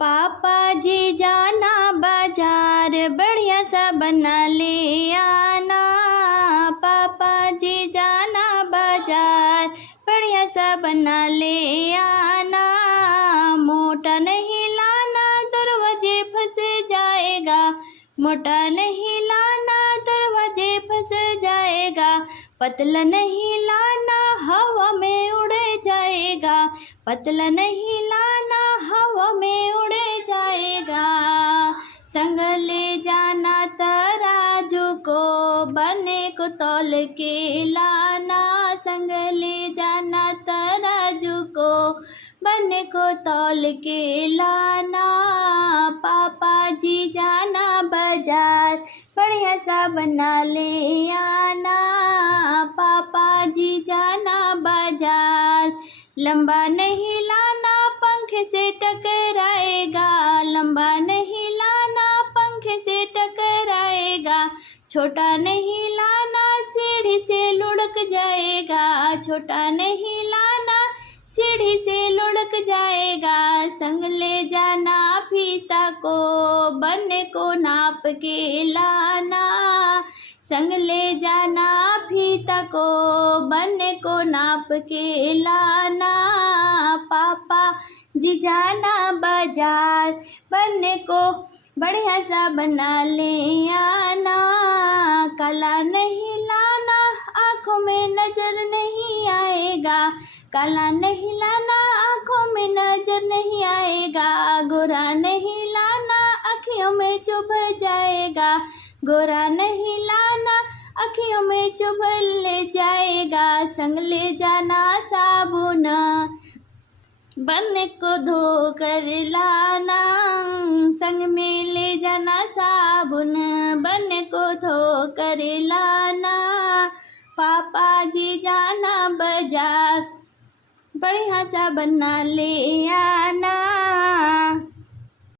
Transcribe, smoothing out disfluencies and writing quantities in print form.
पापा जी जाना बाजार, बढ़िया सा बना ले आना। पापा जी जाना बाजार, बढ़िया सा बना ले आना। मोटा नहीं लाना, दरवाजे फंस जाएगा। मोटा नहीं लाना, दरवाजे फंस जाएगा। पतला नहीं लाना, हवा में उड़ जाएगा। पतला नहीं लाना, हवा में उड़ जाएगा। संग ले जाना तराजू को, बने को तौल के लाना। संग ले जाना तराजू को, बने को तौल के लाना। पापा जी जाना बाजार, बढ़िया सा बना ले आना। पापा जी जाना बाजार, लंबा नहीं लाना, पंखे से टकराएगा। लंबा नहीं लाना, पंखे से टकराएगा। छोटा नहीं लाना, सीढ़ी से लुढ़क जाएगा। छोटा नहीं लाना, सीढ़ी से लुढ़क जाएगा। संग ले जाना फीता को, बने को नाप के लाना। संग ले जाना फीता को, बने को नाप के लाना। पापा जी जाना बाजार, बने को बढ़िया सा बना ले आना। काला नहीं लाना, आँखों में नजर नहीं आएगा। काला नहीं लाना, आँखों में नजर नहीं आएगा। गोरा नहीं लाना, अखियों में चुभ जाएगा। गोरा नहीं लाना, अखियों में चुभ ले जाएगा। संग ले जाना साबुन, बने को धो कर लाना। संग में ले जाना साबुन, बने को धो कर लाना। पापा जी जाना बाजार, बढ़िया सा बना ले आना।